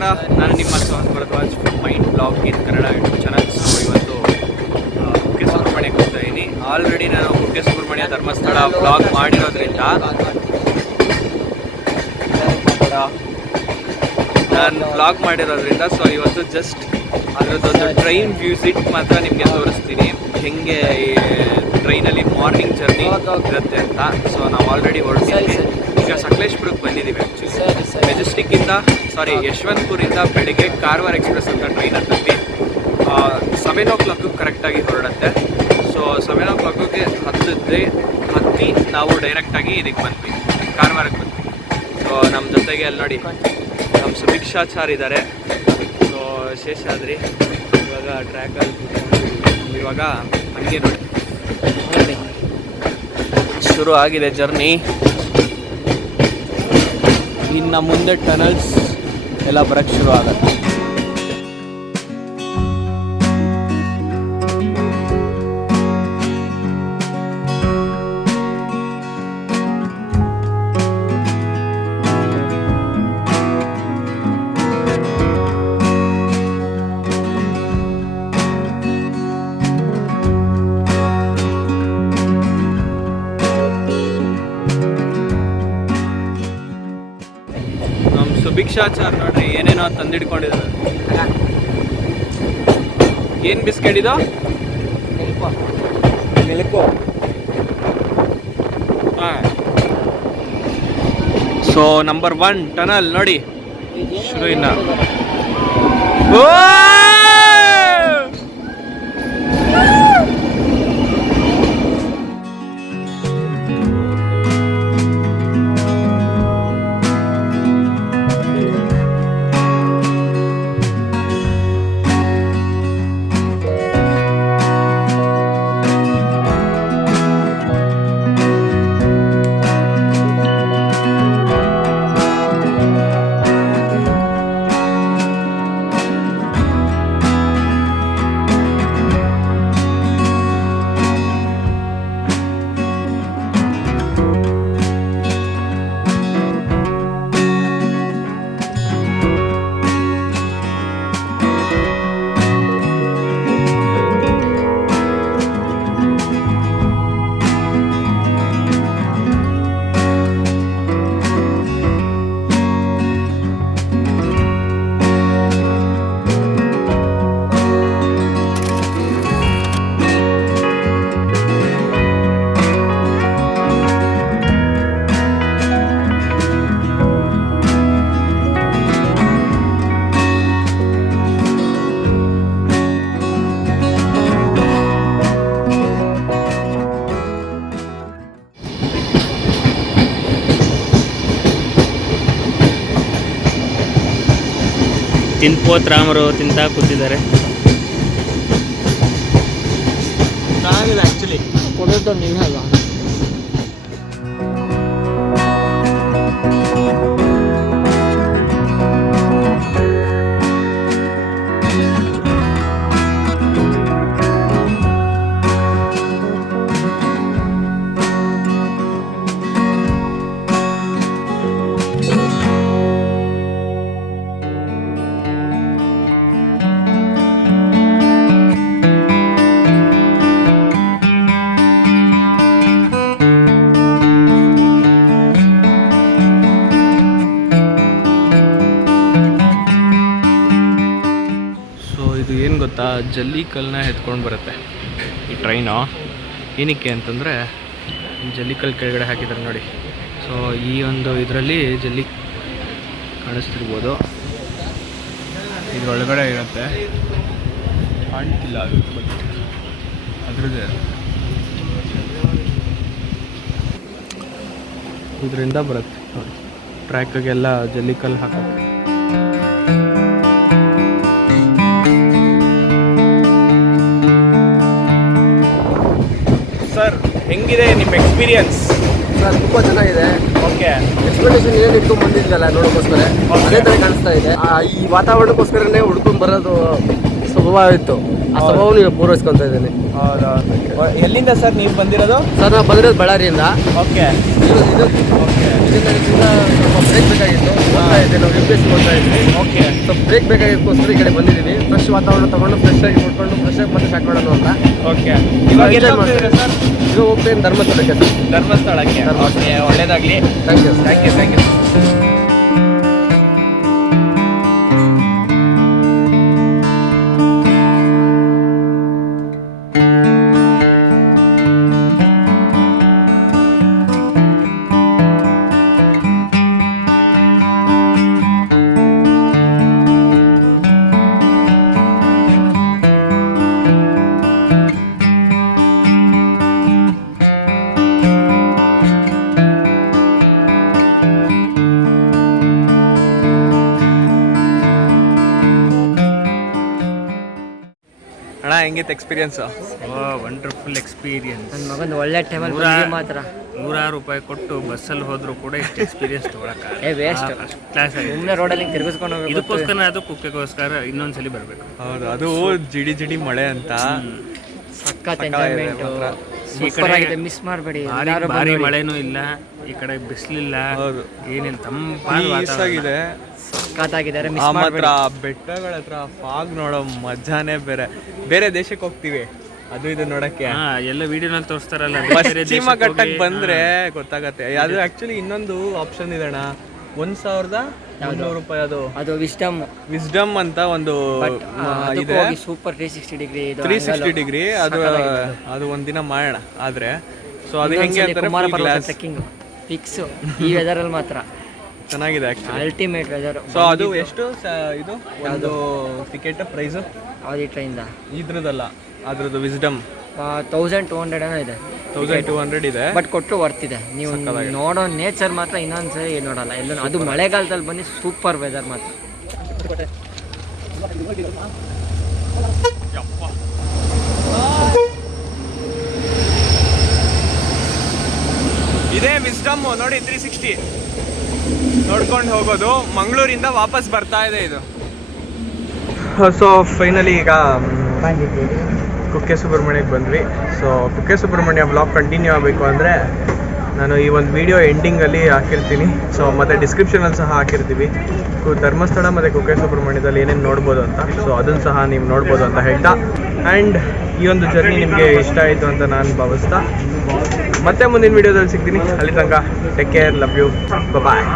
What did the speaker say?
ನಮಸ್ಕಾರ, ನಾನು ನಿಮ್ಮ Bharadwaj mind blog in Kannada YouTube channel. So ಇವತ್ತು ಕುಕ್ಕೆ ಸುಬ್ರಹ್ಮಣ್ಯಕ್ಕೆ ಹೋಗ್ತಾ ಇದ್ದೀನಿ. ಆಲ್ರೆಡಿ ನಾನು ಕುಕ್ಕೆ ಸುಬ್ರಹ್ಮಣ್ಯ ಧರ್ಮಸ್ಥಳ ಬ್ಲಾಗ್ ಮಾಡಿರೋದ್ರಿಂದ ಸೊ ಇವತ್ತು ಜಸ್ಟ್ ಅದರದ್ದೊಂದು ಟ್ರೈನ್ ವಿಸಿಟ್ ಮಾತ್ರ ನಿಮಗೆ ತೋರಿಸ್ತೀನಿ, ಹೆಂಗೆ ಟ್ರೈನಲ್ಲಿ ಮಾರ್ನಿಂಗ್ ಜರ್ನಿ ಇರುತ್ತೆ ಅಂತ. ಸೊ ನಾವು ಆಲ್ರೆಡಿ ಹೊರಟಿದ್ದೀವಿ, ಈಗ ಸಕಲೇಶ್ಪುರಕ್ಕೆ ಬಂದಿದ್ದೀವಿ. ಆ್ಯಕ್ಚುಲಿ ಮೆಜೆಸ್ಟಿಕ್ಕಿಂದ ಯಶವಂತಪುರಿಂದ ಬೆಳಿಗ್ಗೆ ಕಾರವಾರ ಎಕ್ಸ್ಪ್ರೆಸ್ ಅಂತ ಟ್ರೈನ್ ಹತ್ತಿದ್ವಿ. 7 o'clock ಕರೆಕ್ಟಾಗಿ ಹೊರಡುತ್ತೆ. ಸೊ 7 o'clockಗೆ ಹತ್ತಿ ನಾವು ಡೈರೆಕ್ಟಾಗಿ ಇದಕ್ಕೆ ಬಂದ್ವಿ, ಕಾರವಾರಕ್ಕೆ ಬಂದ್ವಿ. ಸೊ ನಮ್ಮ ಜೊತೆಗೆ ಅಲ್ಲಿ ನೋಡಿ ನಮ್ಮ ಸುಭಿಕ್ಷಾಚಾರ್ ಇದ್ದಾರೆ. ಸೊ ಶೇಷಾದ್ರಿ ಇವಾಗ ಟ್ರ್ಯಾಕಲ್ಲಿ ಇವಾಗ ಹಂಗೆ ನೋಡಿ ಶುರು ಆಗಿದೆ ಜರ್ನಿ. ಇನ್ನು ಮುಂದೆ ಟನಲ್ಸ್ ಎಲ್ಲ ಬರೋಕ್ಕೆ ಶುರು ಆಗುತ್ತೆ. ಸುಭಿಕ್ಷಾಚಾರ್ ನೋಡ್ರಿ ಏನೇನೋ ತಂದಿಡ್ಕೊಂಡಿದ್ದಾರೆ. ಏನು ಬಿಸ್ಕೆಟ್ ಇದು? ಮಿಲ್ಕು. ಹಾಂ. ಸೊ ನಂಬರ್ 1 ಟನಲ್ ನೋಡಿ ಶುರು. ಇನ್ನ ತಿನ್ಪೋತ್ ರಾಮರು ತಿಂತಾ ಕೂತಿದ್ದಾರೆ. ಚೆನ್ನಾಗಿದೆ ಆ್ಯಕ್ಚುಲಿ, ಕೊಡೋದು ನೀವೇ ಅಲ್ವಾ? ಗೊತ್ತಾ, ಜಲ್ಲಿಕಲ್ಲನ್ನ ಎತ್ಕೊಂಡು ಬರುತ್ತೆ ಈ ಟ್ರೈನು. ಏನಕ್ಕೆ ಅಂತಂದರೆ ಜಲ್ಲಿಕಲ್ಲು ಕೆಳಗಡೆ ಹಾಕಿದ್ದಾರೆ ನೋಡಿ. ಸೊ ಈ ಒಂದು ಇದರಲ್ಲಿ ಜಲ್ಲಿ ಕಾಣಿಸ್ತಿರ್ಬೋದು, ಇದ್ರೊಳಗಡೆ ಇರುತ್ತೆ, ಕಾಣ್ತಿಲ್ಲ ಅದು, ಬಟ್ ಅದ್ರದ್ದೇ ಇದರಿಂದ ಬರುತ್ತೆ ನೋಡಿ ಟ್ರ್ಯಾಕ್ಗೆಲ್ಲ ಜಲ್ಲಿಕಲ್ಲು ಹಾಕೋಕ್ಕೆ. ಸರ್ ಹೆಂಗಿದೆ ನಿಮ್ಮ ಎಕ್ಸ್ಪೀರಿಯನ್ಸ್? ಸರ್ ತುಂಬ ಚೆನ್ನಾಗಿದೆ. ಓಕೆ, ಎಕ್ಸ್ಪೆಕ್ಟೇಷನ್ ಏನು ಇಟ್ಕೊಂಡು ಬಂದಿದ್ದಲ್ಲ ನೋಡೋಕ್ಕೋಸ್ಕರ ಅದೇ ಥರ ಕಾಣಿಸ್ತಾ ಇದೆ. ಈ ವಾತಾವರಣಕ್ಕೋಸ್ಕರನೇ ಹುಡ್ಕೊಂಡು ಬರೋದು ಸ್ವಭಾವ ಇತ್ತು, ಆ ಸ್ವಭಾವನ ಈಗ ಪೂರೈಸ್ಕೊತಾ ಇದ್ದೀನಿ. ಹೌದಾ? ಎಲ್ಲಿಂದ ಸರ್ ನೀವು ಬಂದಿರೋದು? ಸರ್ ನಾವು ಬಂದಿರೋದು ಬಳ್ಳಾರಿಯಿಂದ. ಓಕೆ, ಓಕೆ, ಇದರಿಂದ ಸ್ವಲ್ಪ ಬ್ರೇಕ್ ಬೇಕಾಗಿತ್ತು. ಓದ್ತಾ ಇದ್ದೆ, ನಾವು UPSC ಓದ್ತಾ ಇದ್ವಿ. Okay, okay. ಸೊ ಬ್ರೇಕ್ ಬೇಕಾಗಿದ್ದಕ್ಕೋಸ್ಕರ ಈ ಕಡೆ ಬಂದಿದ್ದೀವಿ. ಫ್ರೆಶ್ ವಾತಾವರಣ ತಗೊಂಡು ಫ್ರೆಶ್ ಆಗಿ ನೋಡ್ಕೊಂಡು ಫ್ರೆಶ್ ಆಗಿ ಮತ್ತೆ ಸ್ಟಾರ್ಟ್ ಮಾಡೋಣ ಅಂತ. ಓಕೆ. ಇವಾಗ ಎಲ್ಲಿ ಹೋಗ್ತಿದ್ದೀರಾ ಸರ್? ಇದು ಹೋಗ್ತೀನಿ ಧರ್ಮಸ್ಥಳಕ್ಕೆ ಸರ್. ಧರ್ಮಸ್ಥಳಕ್ಕೆ. ಓಕೆ, ಒಳ್ಳೇದಾಗಲಿ. Thank you. Thank you, thank you. ಅಣ್ಣ, ಹೆಂಗಿತ್ತು ಎಕ್ಸ್ಪೀರಿಯನ್ಸು? Wonderful experience. ನನ್ನ ಮಗನ ಒಳ್ಳೆ ಟೈಮಲ್ಲಿ ಮಾತ್ರ ₹100 ಕೊಟ್ಟು ಬಸ್ಸಲ್ಲಿ ಹೋದ್ರು ಕೂಡ ಇಷ್ಟು ಎಕ್ಸ್ಪೀರಿಯನ್ಸ್ ತೊಗೊಳಕ್ಕಾಗಲ್ಲ. ವೇಸ್ಟ್ ಕ್ಲಾಸ್ ಆಗಿ ಸುಮ್ಮನೆ ರೋಡಲ್ಲಿ ತಿರುಗಿಸ್ಕೊಂಡು ಹೋಗಿ ಇದಕ್ಕೋಸ್ಕರ ಅದು ಕುಕ್ಕೆಗೋಸ್ಕರ ಇನ್ನೊಂದ್ಸಲಿ ಬರಬೇಕು. ಹೌದು, ಅದು ಜಿಡಿ ಮಳೆ ಅಂತ ಸಖತ್ ಎಂಜಾಯ್ಮೆಂಟ್. ಈ ಕಡೆ ಮಿಸ್ ಮಾಡಬೇಡಿ. ಭಾರಿ ಮಳೆನೂ ಇಲ್ಲ, ಈ ಕಡೆ ಬಿಸಿಲಿಲ್ಲ, ಹೌದು, ಏನಿಲ್ಲ, ತಂಪಾದ ಆಗಿದೆ. ಸಖತ್ತಾಗಿದ್ದಾರೆ. ಆ ಮಾತ್ರ ಬೆಟ್ಟಗಳ ಹತ್ರ ಫಾಗ್ ನೋಡೋ ಮಜಾನೇ ಬೇರೆ ದೇಶಕ್ಕೆ ಹೋಗ್ತೀವಿ ಅದು ಇದು ನೋಡಕ್ಕೆ. ಎಲ್ಲ ವಿಡಿಯೋನಲ್ಲಿ ತೋರಿಸ್ತಾರಲ್ಲ, ಪಶ್ಚಿಮ ಘಟ್ಟಕ್ಕೆ ಬಂದ್ರೆ ಗೊತ್ತಾಗತ್ತೆ. ಅದು ಆಕ್ಚುಲಿ ಇನ್ನೊಂದು ಆಪ್ಷನ್ ಇದೆ ಅಣ್ಣ, ₹1,300 ಅದು ವಿಸ್ಡಮ್ ಅಂತ ಒಂದು ಇದೆ. ಸೂಪರ್ 360 ಡಿಗ್ರಿ ಅದು ಒಂದಿನ ಮಾಡೋಣ. ಆದ್ರೆ ಸೊ ಅದು ಹೆಂಗೆ ಅಂತಾರೆ, ಫಿಕ್ಸ್ ಈ ವೆದರ್ ಅಲ್ಲಿ ಮಾತ್ರ ಚೆನ್ನಾಗಿದೆ ಆಕ್ಚುಲಿ, ಅಲ್ಟಿಮೇಟ್ ವೆದರ್. ಸೊ ಅದು ಎಷ್ಟು ಇದು ಒಂದು ಟಿಕೆಟ್ ಪ್ರೈಸ್ ಯಾವ್ದು ಟ್ರೈನ್ ಇದ್ರದಲ್ಲ, ಅದ್ರದ್ದು ವಿಸ್ಡಮ್ 1200 ಏನೋ ಇದೆ. 1200 ಇದೆ, ಬಟ್ ಕೊಟ್ಟರು ವರ್ತ್ ಇದೆ. ನೀವು ನೋಡೋ ನೇಚರ್ ಮಾತ್ರ ಇನ್ನೊಂದ್ಸರಿ ನೋಡಲ್ಲ ಎಲ್ಲ. ಅದು ಮಳೆಗಾಲದಲ್ಲಿ ಬನ್ನಿ, ಸೂಪರ್ ವೆದರ್ ಮಾತ್ರ. ಇದೇ ವಿಸ್ಡಮ್ ನೋಡಿ, 360 ನೋಡ್ಕೊಂಡು ಹೋಗೋದು. ಮಂಗಳೂರಿಂದ ವಾಪಸ್ ಬರ್ತಾ ಇದೆ ಇದು. ಸೊ ಫೈನಲಿ ಈಗ ಕುಕ್ಕೆ ಸುಬ್ರಹ್ಮಣ್ಯಕ್ಕೆ ಬಂದ್ವಿ. So Kukke Subrahmanya blog continue ಆಗಬೇಕು ಅಂದರೆ ನಾನು ಈ ಒಂದು ವಿಡಿಯೋ ಎಂಡಿಂಗಲ್ಲಿ ಹಾಕಿರ್ತೀನಿ. ಸೊ ಮತ್ತು ಡಿಸ್ಕ್ರಿಪ್ಷನಲ್ಲಿ ಸಹ ಹಾಕಿರ್ತೀವಿ ಧರ್ಮಸ್ಥಳ ಮತ್ತು ಕುಕ್ಕೆ ಸುಬ್ರಹ್ಮಣ್ಯದಲ್ಲಿ ಏನೇನು ನೋಡ್ಬೋದು ಅಂತ. ಸೊ ಅದನ್ನು ಸಹ ನೀವು ನೋಡ್ಬೋದು ಅಂತ ಹೇಳ್ತಾ, ಆ್ಯಂಡ್ ಈ ಒಂದು ಜರ್ನಿ ನಿಮಗೆ ಇಷ್ಟ ಆಯಿತು ಅಂತ ನಾನು ಭಾವಿಸ್ತಾ ಮತ್ತೆ ಮುಂದಿನ ವಿಡಿಯೋದಲ್ಲಿ ಸಿಗ್ತೀನಿ. ಅಲ್ಲಿ ತನಕ take care, love you, bye.